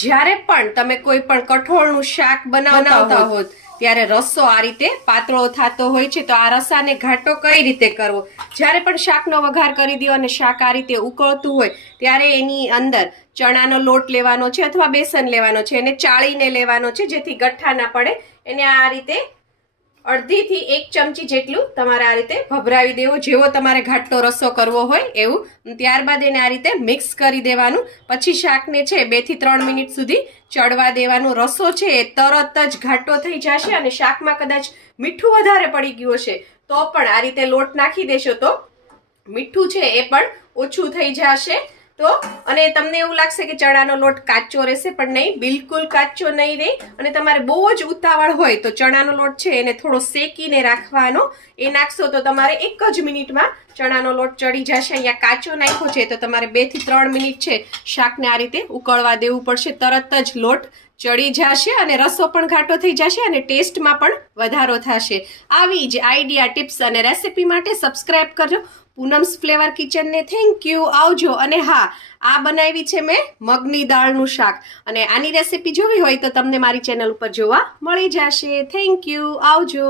જ્યારે પણ તમે કોઈ પણ કઠોળનું શાક બનાવતા હો ત્યારે રસો આ રીતે પાતળો થતો હોય છે, તો આ રસાને ઘાટો કઈ રીતે કરવો? જ્યારે પણ શાકનો વઘાર કરી દો અને શાક આ રીતે ઉકળતું હોય ત્યારે એની અંદર ચણાનો લોટ લેવાનો છે અથવા બેસન લેવાનો છે, એને ચાળીને લેવાનો છે જેથી ગઠ્ઠા ના પડે. એને આ રીતે 1/2 થી 1 ચમચી જેટલું તમારે આ રીતે ભભરાવી દેવું, જેવો તમારે ઘાટો રસો કરવો હોય એવું. ત્યારબાદ એને આ રીતે મિક્સ કરી દેવાનું. પછી શાકને છે 2 થી 3 મિનિટ સુધી ચડવા દેવાનું. રસો છે એ તરત જ ઘાટો થઈ જશે અને શાકમાં કદાચ મીઠું વધારે પડી ગયું હશે તો પણ આ રીતે લોટ નાખી દેશો તો મીઠું છે એ પણ ઓછું થઈ જશે. તો અને તમને એવું લાગશે કે ચણાનો લોટ કાચો રહેશે, પણ નહીં, બિલકુલ કાચો નહીં રહે. અને તમારે બહુ જ ઉતાવળ હોય તો ચણાનો લોટ છે એને થોડો શેકીને રાખવાનો. એ નાખશો તો તમારે 1 જ મિનિટમાં ચણાનો લોટ ચડી જશે. અહીંયા કાચો નાખ્યો છે તો તમારે 2 થી 3 મિનિટ છે શાકને આ રીતે ઉકળવા દેવું પડશે. તરત જ લોટ ચડી જશે અને રસો પણ ઘાટો થઈ જશે અને ટેસ્ટમાં પણ વધારો થશે. આવી જ આઈડિયા, ટિપ્સ અને રેસિપી માટે સબસ્ક્રાઇબ કરજો પૂનમ્સ ફ્લેવર કિચનને. થેન્ક યુ, આવજો. અને હા, આ બનાવી છે મેં મગની દાળનું શાક, અને આની રેસિપી જોવી હોય તો તમને મારી ચેનલ ઉપર જોવા મળી જશે. થેન્ક યુ, આવજો.